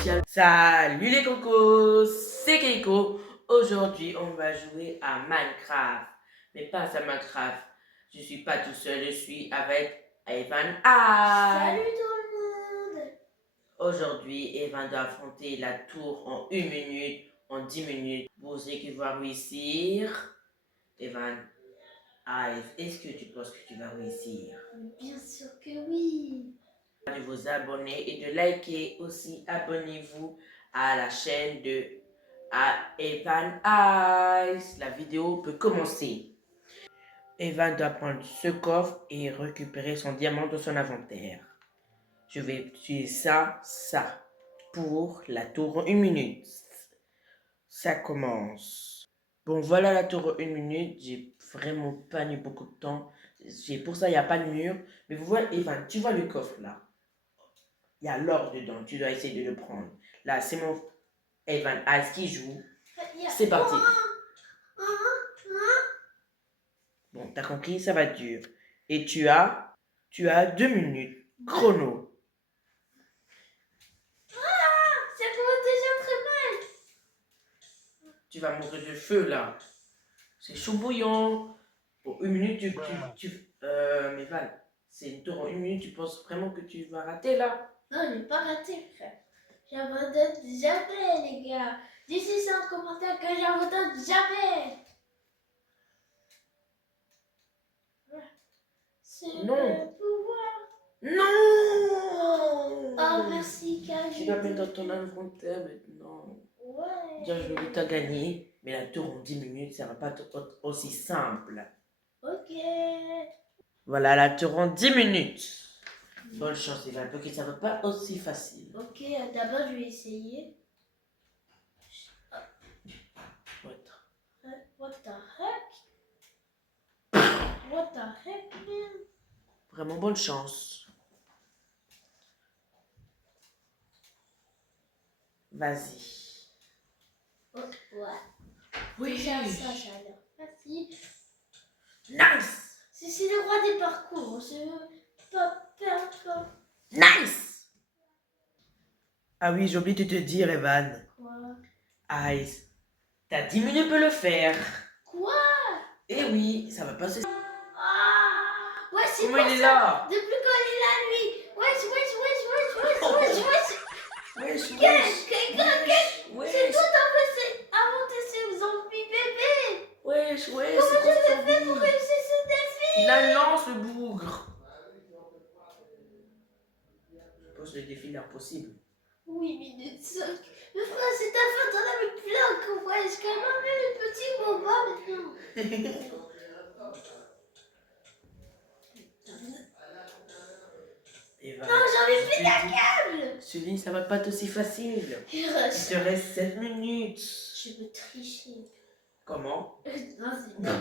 spécial. Salut les cocos, c'est Keiko. Aujourd'hui, on va jouer à Minecraft. Mais pas à Minecraft. Je suis pas tout seul, je suis avec Evan. Salut tout le monde. Aujourd'hui, Evan doit affronter la tour en 1 minute, en 10 minutes. Vous savez qu'il va réussir. Evan, est-ce que tu penses que tu vas réussir? Bien sûr que oui. De vous abonner et de liker aussi. Abonnez-vous à la chaîne de Evan Ice. La vidéo peut commencer. Evan doit prendre ce coffre et récupérer son diamant de son inventaire. Je vais utiliser ça pour la tour en 1 minute. Ça commence. Bon, voilà la tour en 1 minute. J'ai vraiment pas mis beaucoup de temps. Pour ça, il n'y a pas de mur. Mais vous voyez, Evan, tu vois le coffre là? Il y a l'or dedans, tu dois essayer de le prendre. Là, c'est mon Evan Ice qui joue. C'est parti. Bon, t'as compris, ça va être dur. Et tu as 2 minutes. Chrono. Ça commence déjà très mal. Tu vas mourir de feu là. C'est chaud bouillant. Pour 1 minute, mais Val, c'est une tour en 1 minute, tu penses vraiment que tu vas rater là? Non, je n'ai pas raté, frère. J'abandonne jamais, les gars. Dites-y ça en commentaire que j'abandonne jamais. C'est Non. le pouvoir. Non! Oh, merci, Camille. Tu dois mettre dans ton inventaire maintenant. Ouais. Bien joué, t'as gagné, mais la tour en 10 minutes, ça va pas être aussi simple. Ok. Voilà, la tour en 10 minutes. Bonne chance, Evan, parce que ça va pas aussi facile. Ok, d'abord je vais essayer. What the heck? What the heck, man? Vraiment bonne chance. Vas-y. Oh, ouais. Oui. Ça a l'air facile. Nice. C'est le roi des parcours. C'est pas. Nice. Ah oui, j'ai oublié de te dire, Evan. Quoi? Ice, t'as 10 minutes pour le faire. Quoi? Eh oui, ça va passer. Ah! Ouais, c'est Comment quoi il est ça? là? Depuis quand il est là, lui? Wesh. C'est toi inventé ces zombies bébés. Wesh, Comment tu as fait pour réussir ce défi? Il a une lance, le bougre. Je pense que le défi est impossible. 8 minutes 5. Mais frère, c'est ta faute, on avait plein. Wesh, comment met le petit boba maintenant? Eva, Non, j'ai envie de péter un câble. Sully, ça va pas être aussi facile. Il te reste 7 minutes. Je veux tricher. Comment? Non, c'est non.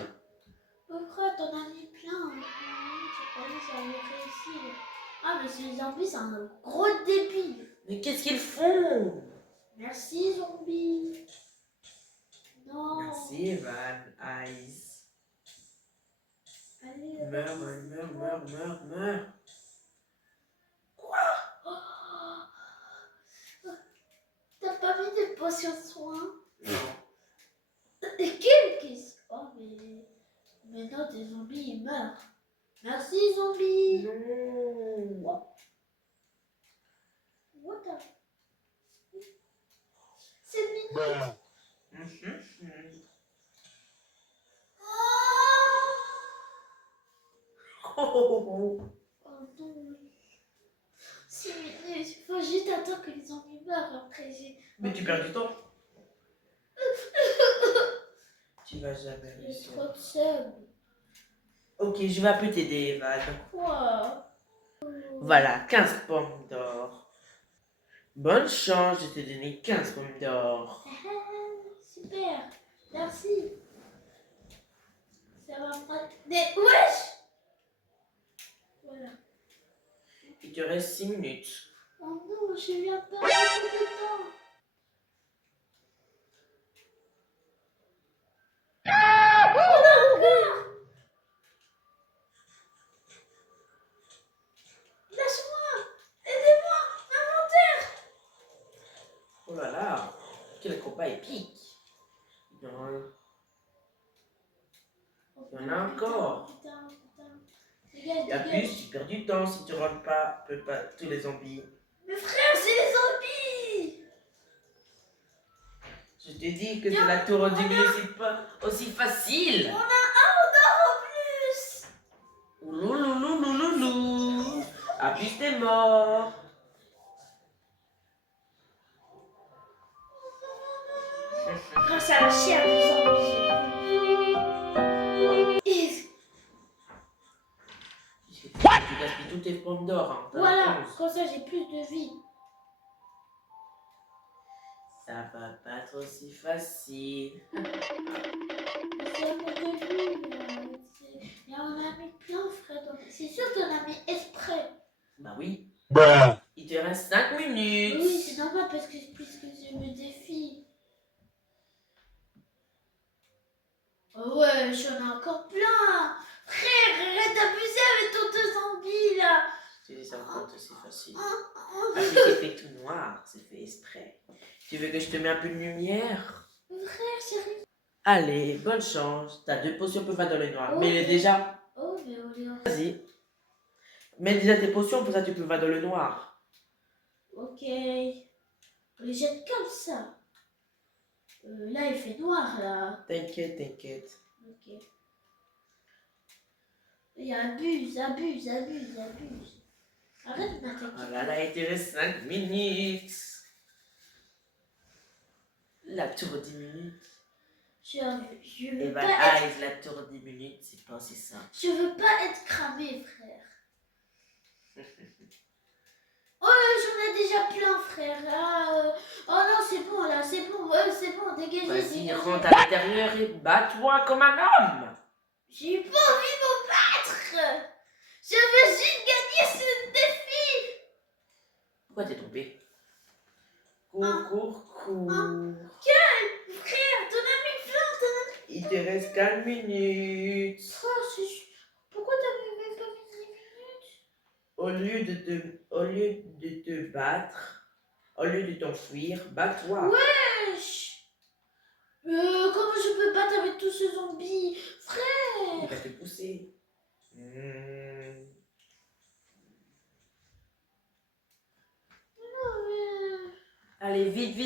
Pourquoi t'en as mis plein? Tu croyais que ça allait réussir? Ah, mais ces zombies, c'est un gros débile. Mais qu'est-ce qu'ils font? Merci, zombies. Non. Merci, Evan, Ice. Allez, Meurs. Quoi? Oh. T'as pas mis de potions de soin? Non. Qu'est-ce? Oh, mais non, tes zombies, ils meurent. Merci, zombies. Non. What the... C'est mignon. Oh. Oh non. C'est mignon. Il faut juste attendre que les zombies meurent. Après, Mais tu perds du temps. Tu vas jamais J'ai réussir. trop de seum. Ok, je vais un peu t'aider, Evan. Quoi? Voilà, 15 pommes d'or. Bonne chance, je t'ai donné 15 pommes d'or. Super. Merci. Ça va me prendre des... Wesh! Voilà. Il te reste 6 minutes. Oh non, je viens de perdre beaucoup de temps. Lâche-moi! Aidez-moi! Inventaire! que le combat épique. Il y en a, Oh, il y en a encore. putain. Dégage, Et en dégage. plus, tu perds du temps si tu rentres pas, peux pas tous les zombies. Mais frère, c'est les zombies. Je te dis que c'est la tour au début, c'est pas aussi facile. On a un en plus. Ouloulouloulouloulou. Ah, puis t'es mort. Grâce à la chair des zombies. Tu gaspilles tous tes pommes d'or. Hein. Voilà, comme ça j'ai plus de vie. Ça va pas être aussi facile. C'est pour que lui. Et on a mis plein, frère. C'est sûr qu'on a mis exprès. Bah oui. Bruh. Il te reste 5 minutes. Oui, c'est normal parce que puisque je me défie. Oh ouais, j'en ai encore plein. Frère, arrête d'abuser avec ton deux zombies là. Je te dis, ça va pas être aussi facile. Oh, Ah, puis c'est fait tout noir. C'est fait exprès. Tu veux que je te mette un peu de lumière? frère, j'arrive. Allez, bonne chance. T'as 2 potions pour faire dans le noir. Oh, Mets-les déjà. Oh, mais on est en... Vas-y. Mets déjà tes potions, pour ça tu peux voir dans le noir. Ok. On les jette comme ça. Là, il fait noir là. T'inquiète, t'inquiète. Ok. Il abuse. Arrête de m'attaquer. Voilà, là, il te reste 5 minutes. La tour 10 minutes. Je Et veux bah, pas être... la tour 10 minutes, c'est pas aussi simple. Je veux pas être cramé, frère. Oh, j'en ai déjà plein, frère. Oh non, c'est bon, là, c'est bon, dégagez, Vas-y, dégagez. rentre à l'intérieur et bats-toi comme un homme. J'ai pas envie de me battre. Je veux juste gagner ce défi. Pourquoi t'es tombé? Cours. Quel frère, t'en as mis plein, Il te reste 4 minutes. Frère, pourquoi t'as même pas mis 10 minutes? Au lieu de te battre, au lieu de t'enfuir, bats-toi. Wesh. Comment je peux battre avec tous ces zombies? Il Frère. va te pousser. Non, mais... Allez, vite.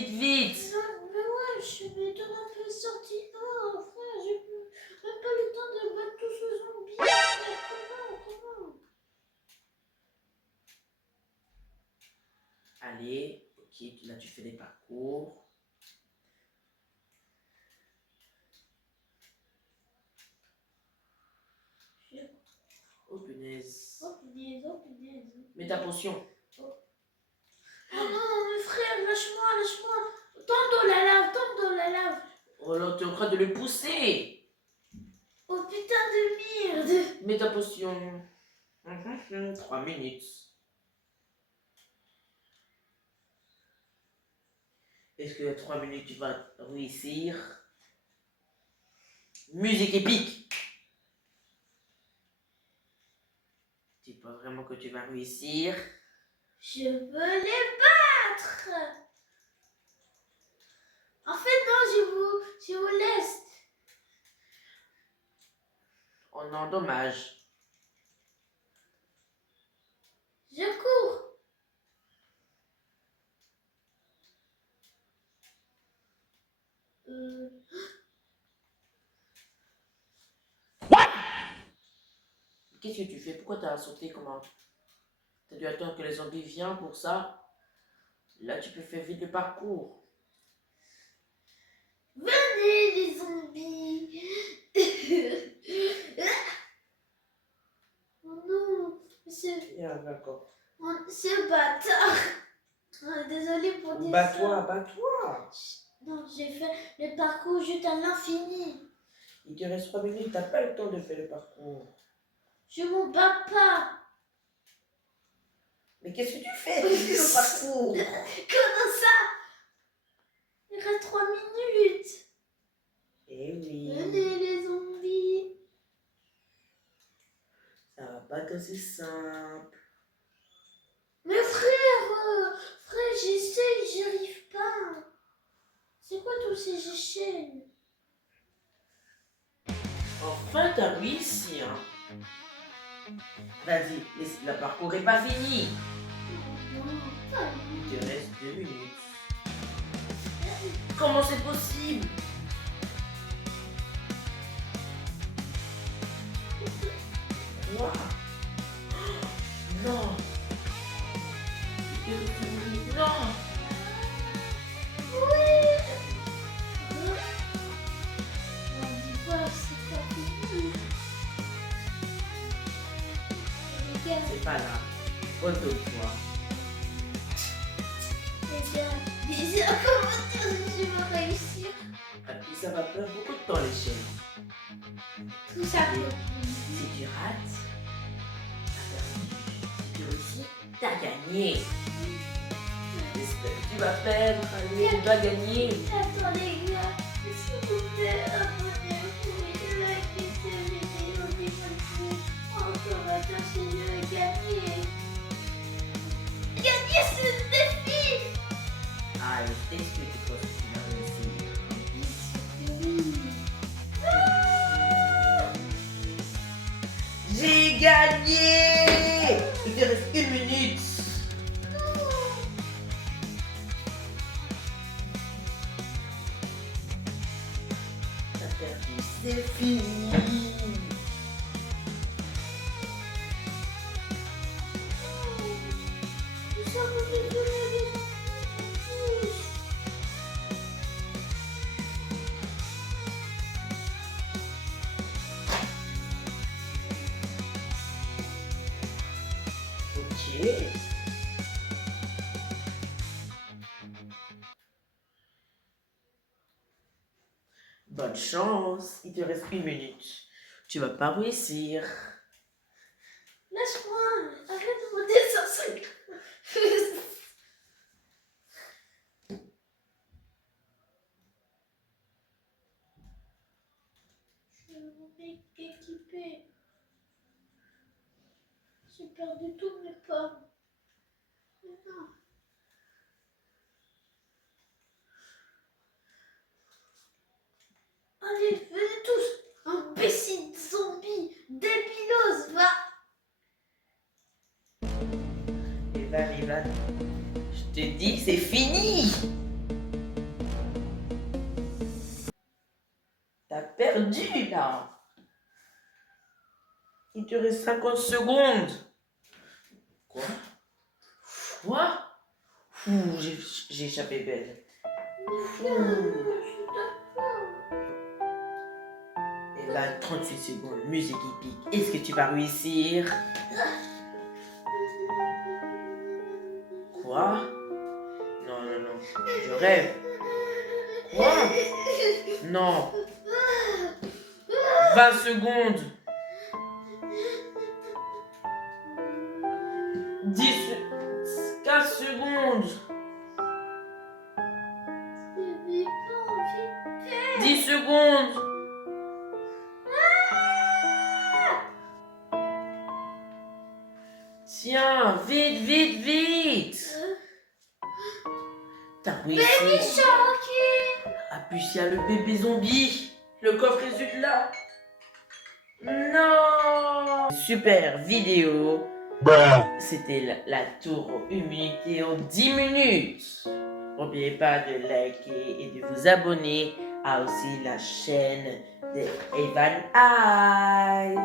Non, mais wesh, mais t'en as pas sorti un, frère. J'ai même pas le temps de battre tous ces zombies. Frère, comment? Allez, ok, là tu fais des parcours. Oh punaise. Oh punaise. Mets ta potion. Oh non, mais frère, lâche-moi. Tombe dans la lave. Oh là, tu es en train de le pousser. Oh putain de merde. Mets ta potion. 3 minutes. Est-ce que 3 minutes tu vas réussir? Musique épique. Tu penses vraiment que tu vas réussir? Je veux les battre. En fait, non, je vous laisse. Oh non, dommage. Je cours. Qu'est-ce que tu fais? Pourquoi tu as sauté? Comment? Tu as dû attendre que les zombies viennent pour ça? Là, tu peux faire vite le parcours. Venez les zombies. Oh non, D'accord. ce bâtard. Désolée pour dire Bats-toi. ça. Non, j'ai fait le parcours juste à l'infini. Il te reste 3 minutes, t'as pas le temps de faire le parcours. Je m'en bats pas. Mais qu'est-ce que tu fais? Tu fais le parcours. Comment ça? Il reste 3 minutes. Eh oui. Venez les zombies. Ça va pas être aussi simple. Mais frère, j'essaye, j'y arrive pas. C'est chaîne. Enfin, t'as réussi, hein. Vas-y, le parcours n'est pas fini. Non, pas Il te reste 2 minutes. Comment c'est possible? Quoi? Non. Il te reste 2 minutes. Non. Oui. On dit pas, c'est pas fini. Regarde, C'est pas là. Repose-toi. regarde. Déjà, comment dire que je vais réussir? Et puis ça va prendre beaucoup de temps l'échelle. Tout ça pour Si tu rates, t'as perdu. Si tu réussis, t'as gagné. J'espère que tu vas perdre. Allez, tu vas gagner. Attends les gars, s'il vous plaît, abonnez-vous et likez cette vidéo, dites-moi encore attention, je vais gagner. Gagner ce défi! Ah, est-ce que tu penses que tu vas réussir? Oui. J'ai gagné! Il te reste 1 minute. T'as perdu, c'est fini. Ok. Bonne chance, il te reste 1 minute. Tu vas pas réussir. Lâche-moi, arrête de monter sur ce. Je vais m'équiper. J'ai perdu toutes mes pommes. Non. Allez, venez tous. Imbécile zombie, débilos, va. Evan, je te dis, c'est fini. T'as perdu là. Il te reste 50 secondes. Quoi? Quoi? Ouh, j'ai échappé belle. Et là, 38 secondes, musique épique. Est-ce que tu vas réussir? Quoi? Non, non, non. Je rêve. Quoi? Non. 20 secondes. 15 secondes. 10 secondes. Tiens, vite, vite, vite. T'as réussi. Baby Sharky. Appuie sur le bébé zombie. Le coffre résulte là. Non. Super vidéo. C'était la tour humilité en 10 minutes. N'oubliez pas de liker et de vous abonner à aussi la chaîne de Evan Eyes.